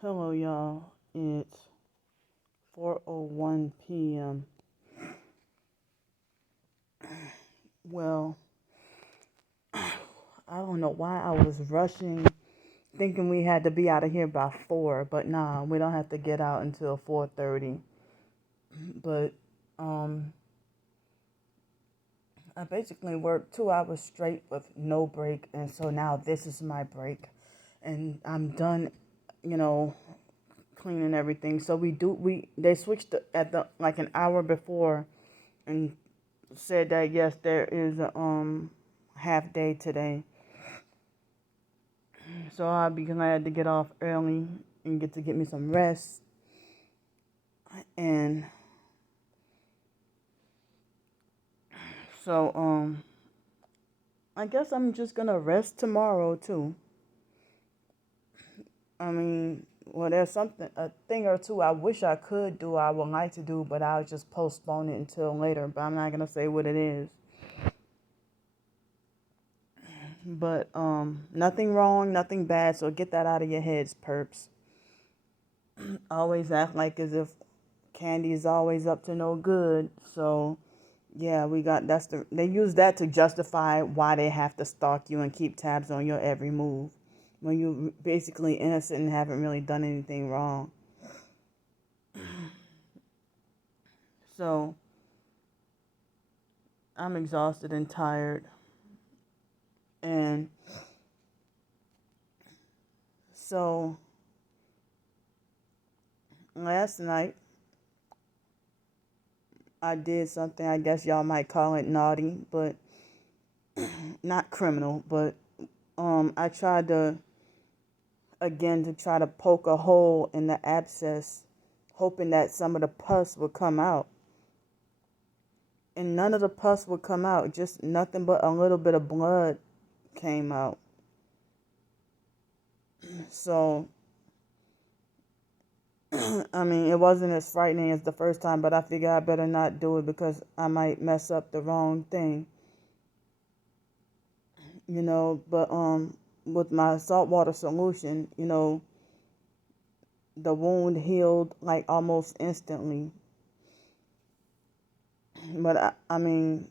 Hello, y'all. It's 4:01 p.m. Well, I don't know why I was rushing, thinking we had to be out of here by 4, but nah, we don't have to get out until 4:30. But um, I basically worked 2 hours straight with no break, and so now this is my break, and I'm done. You know, cleaning everything. So they switched at the like an hour before, and said that yes, there is a half day today. So I'll be glad to get off early and get me some rest. And so I guess I'm just gonna rest tomorrow too. I mean, well, there's a thing or two I wish I could do, I would like to do, but I'll just postpone it until later. But I'm not gonna say what it is. But nothing wrong, nothing bad. So get that out of your heads, perps. Always act like as if Candy is always up to no good. So yeah, they use that to justify why they have to stalk you and keep tabs on your every move when you basically innocent and haven't really done anything wrong. So I'm exhausted and tired. And so last night I did something I guess y'all might call it naughty, but not criminal, but I tried to try to poke a hole in the abscess, hoping that some of the pus would come out. And none of the pus would come out, just nothing but a little bit of blood came out. So, I mean, it wasn't as frightening as the first time, but I figured I better not do it because I might mess up the wrong thing. But with my saltwater solution, the wound healed like almost instantly. But I mean,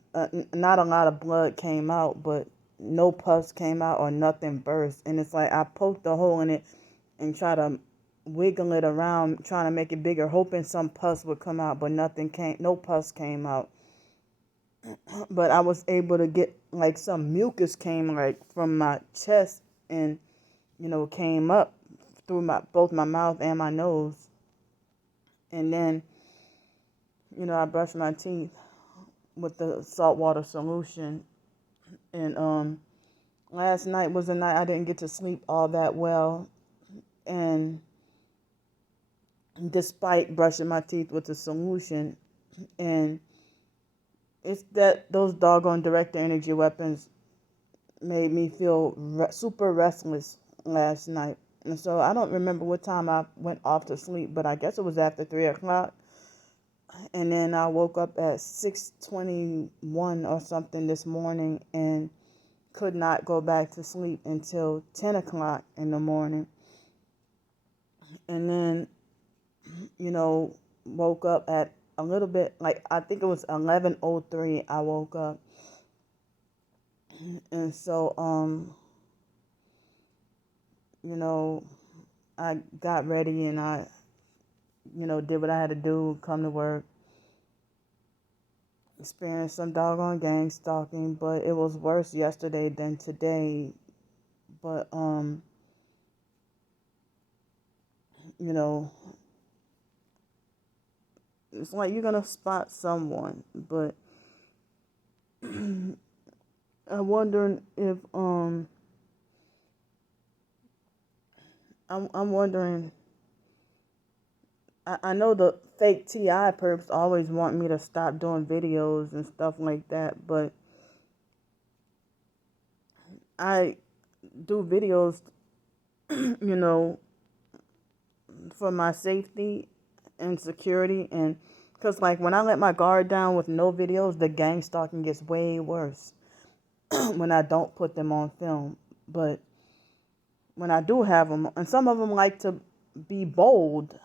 not a lot of blood came out, but no pus came out or nothing burst. And it's like I poked a hole in it and try to wiggle it around, trying to make it bigger, hoping some pus would come out, but no pus came out. But I was able to get like some mucus came like from my chest and came up through both my mouth and my nose. And then I brushed my teeth with the saltwater solution. And last night was a night I didn't get to sleep all that well. And despite brushing my teeth with the solution, and it's that those doggone director energy weapons made me feel super restless last night. And so I don't remember what time I went off to sleep, but I guess it was after 3 o'clock. And then I woke up at 6:21 or something this morning and could not go back to sleep until 10 o'clock in the morning. And then, woke up at a little bit, like I think it was 11:03 I woke up. And so, I got ready and I, did what I had to do, come to work, experienced some doggone gang stalking, but it was worse yesterday than today. But, you know, it's like you're gonna spot someone, but I'm wondering if I'm wondering. I know the fake TI perps always want me to stop doing videos and stuff like that, but I do videos, for my safety and security, and because like when I let my guard down with no videos, the gang stalking gets way worse when I don't put them on film. But when I do have them, and some of them like to be bold,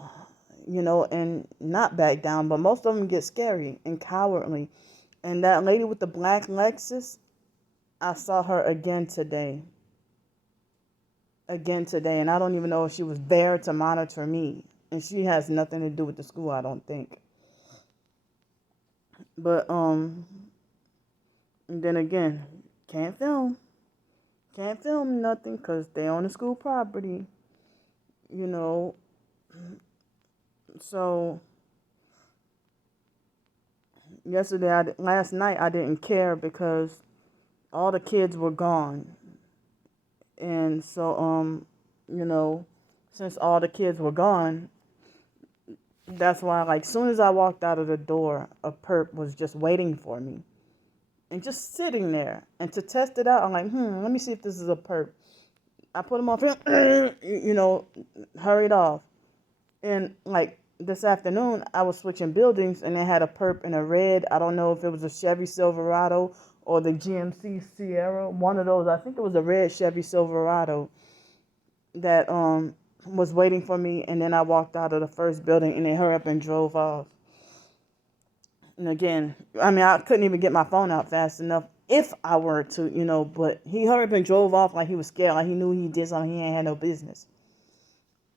and not back down. But most of them get scary and cowardly. And that lady with the black Lexus, I saw her again today. And I don't even know if she was there to monitor me. And she has nothing to do with the school, I don't think. But and then again, can't film nothing because they on the school property, you know. So last night I didn't care because all the kids were gone. And so, since all the kids were gone, that's why, like, soon as I walked out of the door, a perp was just waiting for me and just sitting there. And to test it out, I'm like, let me see if this is a perp. I put him off, hurried off. And, like, this afternoon, I was switching buildings, and they had a perp in a red. I don't know if it was a Chevy Silverado or the GMC Sierra, one of those. I think it was a red Chevy Silverado that was waiting for me, and then I walked out of the first building, and they hurried up and drove off. And again, I mean, I couldn't even get my phone out fast enough if I were to, but he hurried up and drove off like he was scared, like he knew he did something he ain't had no business.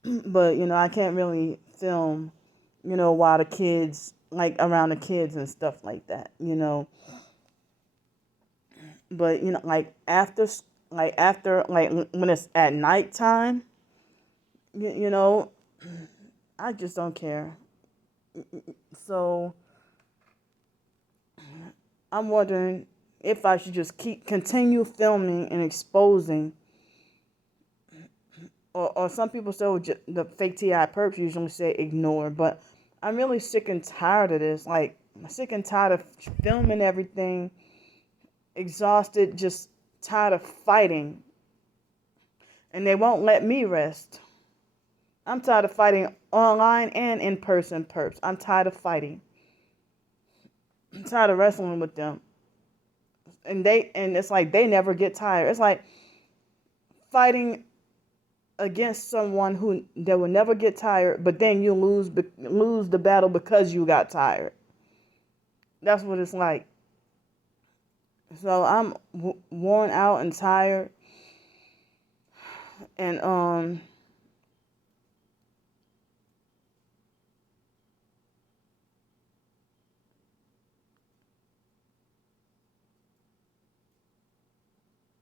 But, I can't really film, while the kids, like, around the kids and stuff like that, But, like, after, when it's at nighttime, I just don't care. So, I'm wondering if I should just continue filming and exposing. Or some people say the fake TI perps usually say ignore, but I'm really sick and tired of this. Like, I'm sick and tired of filming everything, exhausted, just tired of fighting. And they won't let me rest. I'm tired of fighting online and in-person perps. I'm tired of fighting. I'm tired of wrestling with them. And it's like they never get tired. It's like fighting against someone who they will never get tired, but then you lose the battle because you got tired. That's what it's like. So I'm worn out and tired, and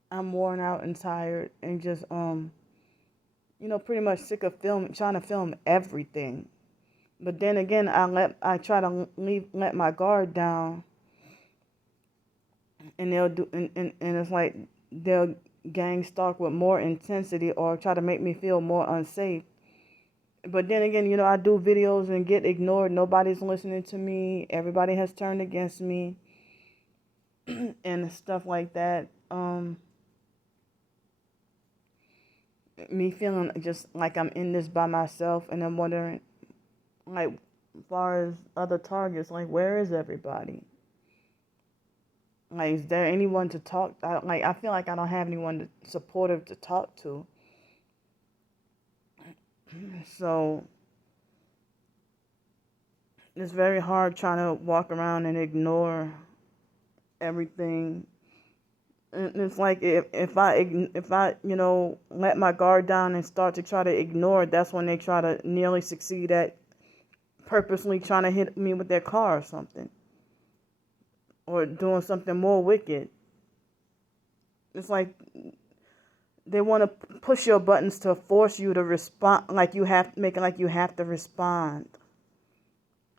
I'm worn out and tired, and just pretty much sick of trying to film everything. But then again, I try to let my guard down, and and it's like they'll gang stalk with more intensity or try to make me feel more unsafe. But then again, I do videos and get ignored. Nobody's listening to me. Everybody has turned against me and stuff like that. Me feeling just like I'm in this by myself, and I'm wondering, like, as far as other targets, like, where is everybody? Like, is there anyone to talk? I feel like I don't have anyone supportive to talk to. So it's very hard trying to walk around and ignore everything. And it's like if I let my guard down and start to try to ignore it, that's when they try to nearly succeed at purposely trying to hit me with their car or something, or doing something more wicked. It's like they want to push your buttons to force you to respond, making like you have to respond,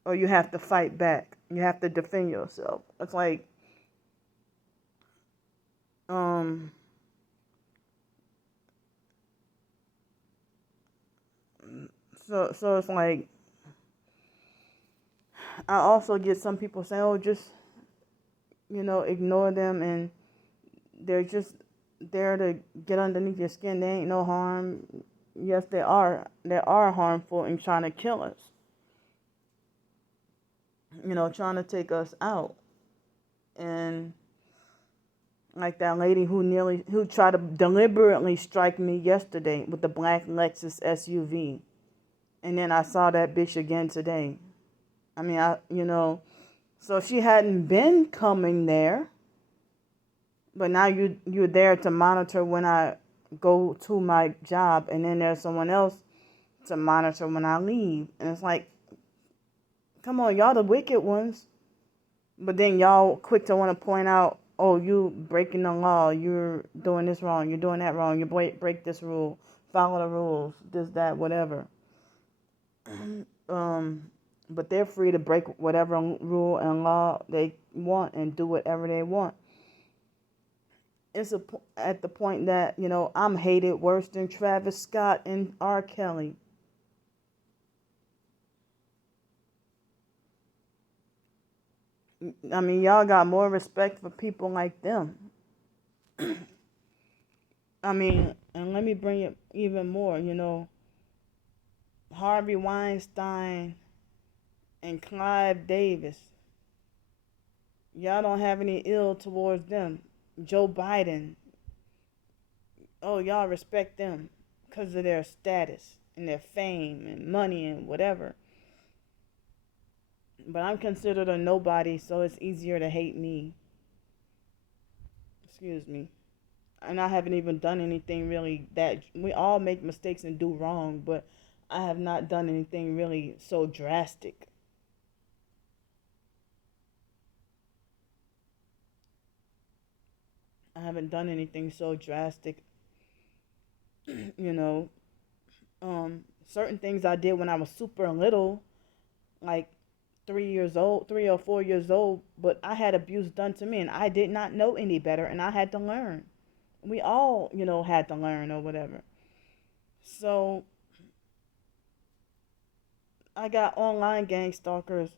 or you have to fight back. You have to defend yourself. It's like, so it's like, I also get some people saying, oh, just, ignore them, and they're just there to get underneath your skin. They ain't no harm. Yes, they are. They are harmful and trying to kill us. Trying to take us out. And like that lady who tried to deliberately strike me yesterday with the black Lexus SUV. And then I saw that bitch again today. I mean, so she hadn't been coming there, but now you're there to monitor when I go to my job, and then there's someone else to monitor when I leave. And it's like, come on, y'all the wicked ones. But then y'all quick to want to point out, oh, you breaking the law, you're doing this wrong, you're doing that wrong, you break this rule, follow the rules, this, that, whatever. But they're free to break whatever rule and law they want and do whatever they want. It's at the point that, I'm hated worse than Travis Scott and R. Kelly. I mean, y'all got more respect for people like them. I mean, and let me bring it even more, Harvey Weinstein and Clive Davis. Y'all don't have any ill towards them. Joe Biden. Oh, y'all respect them because of their status and their fame and money and whatever. But I'm considered a nobody, so it's easier to hate me. Excuse me. And I haven't even done anything really that we all make mistakes and do wrong, but I have not done anything really so drastic. I haven't done anything so drastic. you know, Certain things I did when I was super little, like 3 years old, 3 or 4 years old, but I had abuse done to me and I did not know any better and I had to learn. We all, had to learn or whatever. So I got online gang stalkers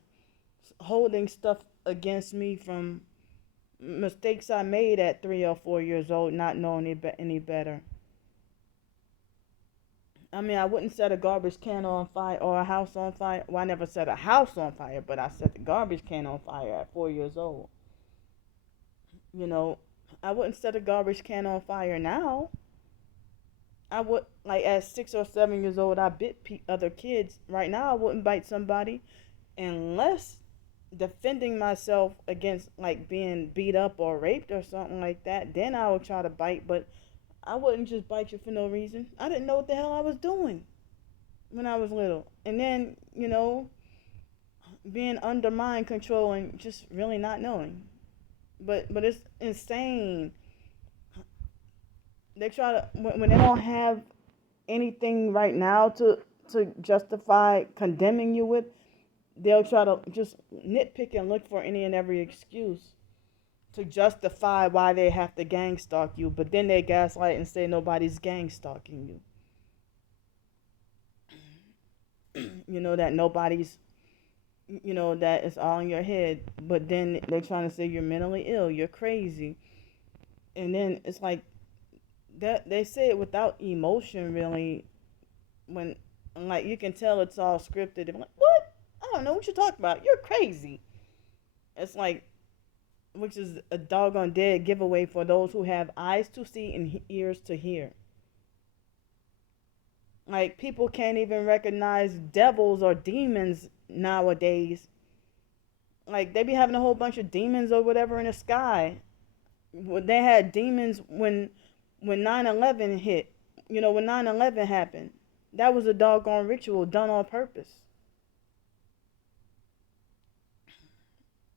holding stuff against me from mistakes I made at 3 or 4 years old, not knowing any better. I mean, I wouldn't set a garbage can on fire or a house on fire. Well, I never set a house on fire, but I set the garbage can on fire at 4 years old. You know, I wouldn't set a garbage can on fire now. I would, like, at 6 or 7 years old, I bit other kids. Right now, I wouldn't bite somebody unless defending myself against, like, being beat up or raped or something like that. Then I would try to bite, but I wouldn't just bite you for no reason. I didn't know what the hell I was doing when I was little. And then, being under mind control and just really not knowing. But it's insane. They try to when they don't have anything right now to justify condemning you with, they'll try to just nitpick and look for any and every excuse to justify why they have to gang stalk you, but then they gaslight and say nobody's gang stalking you. That nobody's, that it's all in your head, but then they're trying to say you're mentally ill, you're crazy. And then it's like that they say it without emotion, really, when, like, you can tell it's all scripted. I'm like, what? I don't know what you're talking about. You're crazy. It's like, which is a doggone dead giveaway for those who have eyes to see and ears to hear. Like, people can't even recognize devils or demons nowadays. Like, they be having a whole bunch of demons or whatever in the sky. They had demons when 9/11 hit. When 9/11 happened. That was a doggone ritual done on purpose.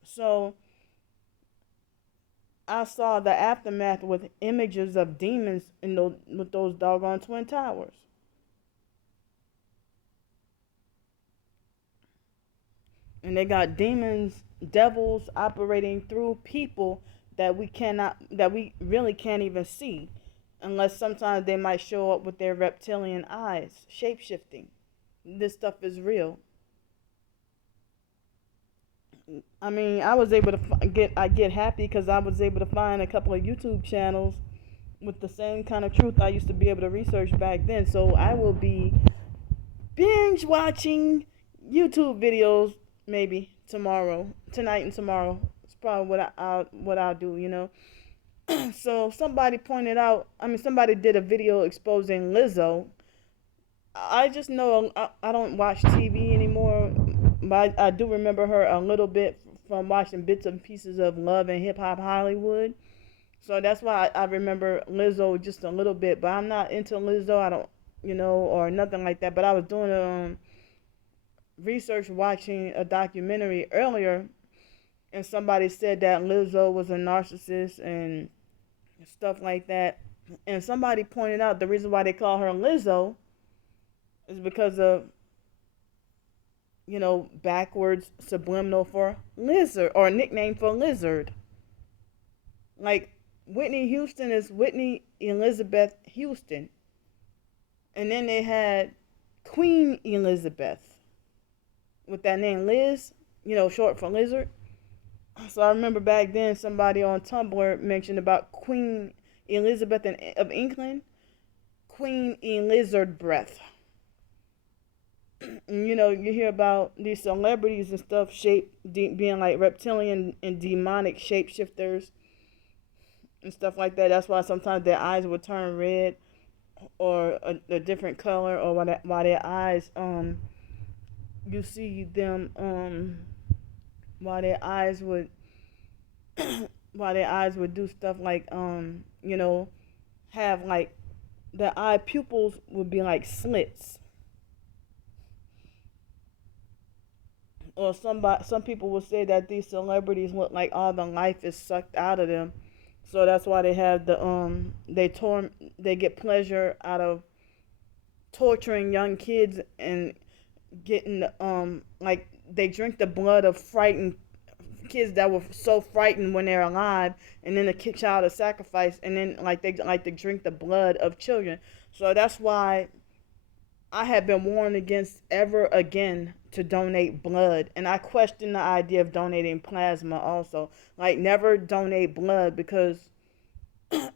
So I saw the aftermath with images of demons with those doggone twin towers. And they got demons, devils operating through people that we really can't even see, unless sometimes they might show up with their reptilian eyes, shape shifting. This stuff is real. I mean, I was able to get happy because I was able to find a couple of YouTube channels with the same kind of truth I used to be able to research back then. So I will be binge watching YouTube videos maybe tonight and tomorrow. It's probably what I'll do. So somebody did a video exposing Lizzo I just know I don't watch TV anymore, but I do remember her a little bit from watching bits and pieces of Love and Hip Hop Hollywood. So that's why I remember Lizzo just a little bit, but I'm not into Lizzo. I don't, or nothing like that. But I was doing research watching a documentary earlier, and somebody said that Lizzo was a narcissist and stuff like that. And somebody pointed out the reason why they call her Lizzo is because of, backwards subliminal for lizard or nickname for lizard. Like Whitney Houston is Whitney Elizabeth Houston. And then they had Queen Elizabeth with that name Liz, short for lizard. So I remember back then somebody on Tumblr mentioned about Queen Elizabeth of England, Queen Elizabeth breath. And, you hear about these celebrities and stuff being like reptilian and demonic shapeshifters and stuff like that. That's why sometimes their eyes would turn red or a different color, or why their eyes you see them why their eyes would why their eyes would do stuff like have like their eye pupils would be like slits, or some people will say that these celebrities look like all the life is sucked out of them. So that's why they have they get pleasure out of torturing young kids and getting like they drink the blood of frightened kids that were so frightened when they're alive, and then the child is sacrificed, and then like they drink the blood of children. So that's why I have been warned against ever again to donate blood, and I question the idea of donating plasma also. Like never donate blood, because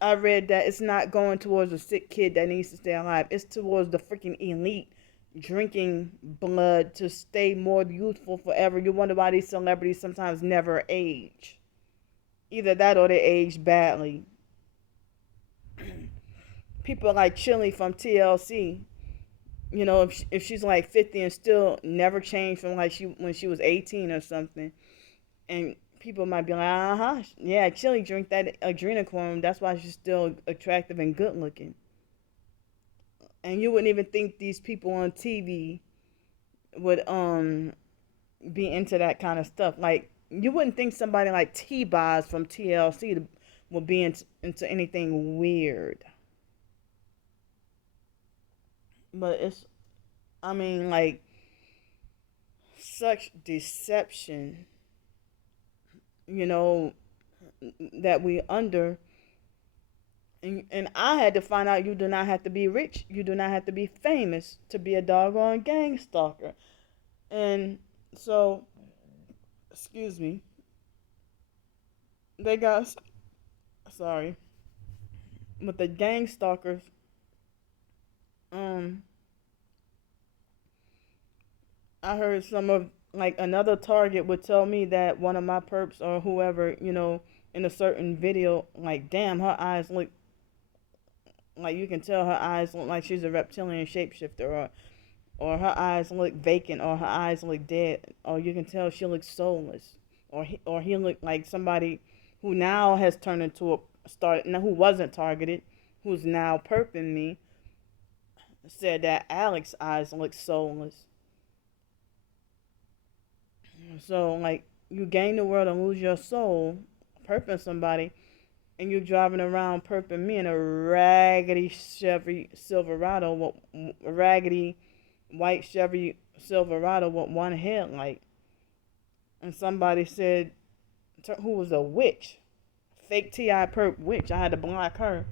I read that it's not going towards a sick kid that needs to stay alive. It's towards the freaking elite drinking blood to stay more youthful forever. You wonder why these celebrities sometimes never age. Either that or they age badly. People like Chili from TLC, if she's like 50 and still never changed from like when she was 18 or something, and people might be like, yeah, Chili drink that adrenochrome. That's why she's still attractive and good looking. And you wouldn't even think these people on TV would be into that kind of stuff. Like you wouldn't think somebody like T-Boz from TLC would be into anything weird. But I mean, like, such deception, you know, that we under. And I had to find out you do not have to be rich. You do not have to be famous to be a doggone gang stalker. And so, excuse me, they got, sorry, with the gang stalkers, um, I heard some of, like, another target would tell me that one of my perps or whoever, in a certain video, like, damn, her eyes look, like, you can tell her eyes look like she's a reptilian shapeshifter, or her eyes look vacant, or her eyes look dead, or you can tell she looks soulless, or he looked like somebody who now has turned into who wasn't targeted, who's now perping me, said that Alex's eyes look soulless. So, like, you gain the world and lose your soul, perping somebody, and you're driving around perping me in a raggedy Chevy Silverado, a raggedy white Chevy Silverado with one headlight. And somebody said, who was a witch, fake T.I. perp witch. I had to block her.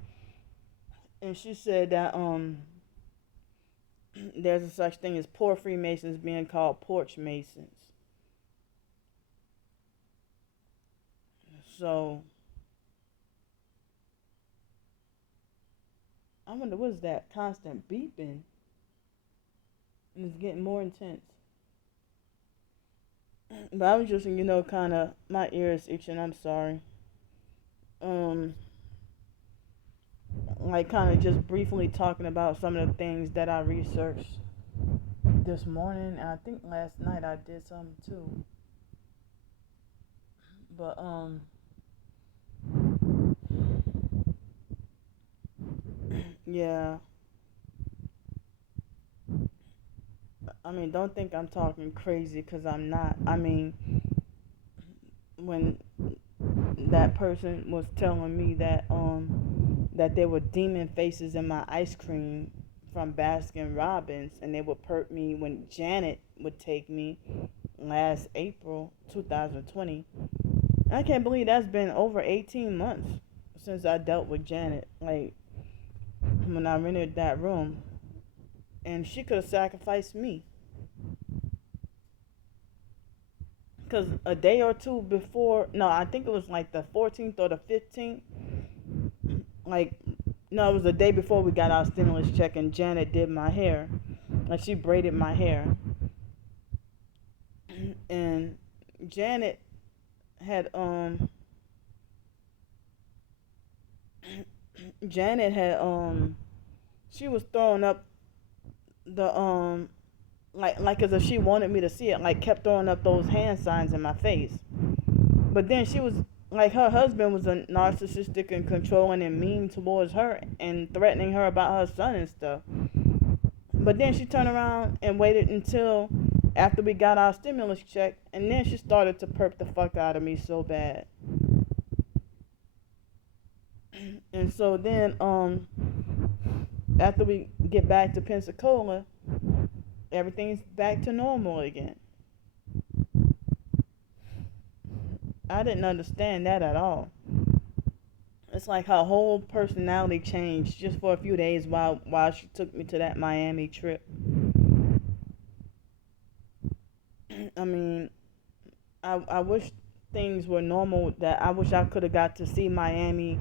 And she said that there's a such thing as poor Freemasons being called porch Masons. So I wonder what's that constant beeping, and it's getting more intense. But I was just, kind of, my ear is itching. I'm sorry. Um, like kind of just briefly talking about some of the things that I researched this morning, and I think last night I did some too. But yeah, I mean, don't think I'm talking crazy because I'm not. I mean, when that person was telling me that there were demon faces in my ice cream from Baskin Robbins, and they would perk me when Janet would take me last April 2020. I can't believe that's been over 18 months since I dealt with Janet. Like when I rented that room, and she could have sacrificed me. Because a day or two before, no, I think it was like the 14th or the 15th. Like, no, it was the day before we got our stimulus check, and Janet did my hair. Like, she braided my hair. And Janet had, Janet had, she was throwing up the, like as if she wanted me to see it, like kept throwing up those hand signs in my face. But then she was like, her husband was a narcissistic and controlling and mean towards her and threatening her about her son and stuff. But then she turned around and waited until after we got our stimulus check, and then she started to perp the fuck out of me so bad. And so then after we get back to Pensacola, everything's back to normal again. I didn't understand that at all. It's like her whole personality changed just for a few days while she took me to that Miami trip. I mean, I wish things were normal. That I wish I could have got to see Miami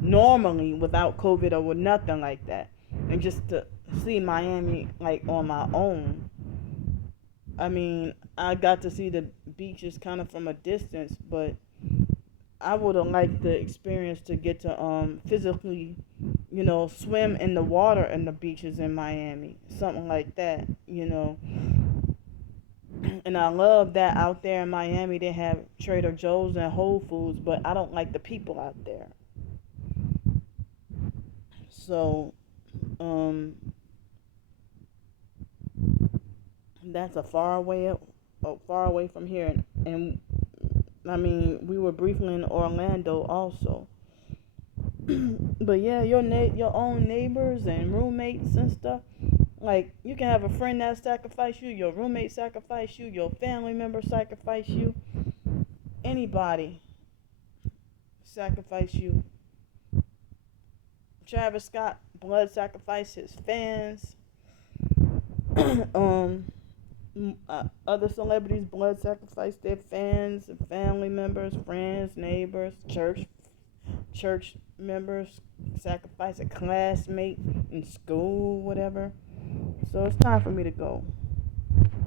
normally without COVID or with nothing like that, and just to see Miami like on my own. I mean, I got to see the beaches kind of from a distance, but I would have liked the experience to get to physically, swim in the water in the beaches in Miami, something like that, And I love that out there in Miami they have Trader Joe's and Whole Foods, but I don't like the people out there. So, um, that's a far away from here, and I mean we were briefly in Orlando also. But yeah, your own neighbors and roommates and stuff. Like you can have a friend that sacrifice you, your roommate sacrifice you, your family member sacrifice you, anybody sacrifice you. Travis Scott blood sacrifice his fans. um, Other celebrities blood sacrifice their fans, family members, friends, neighbors, church members, sacrifice a classmate in school, whatever. So it's time for me to go.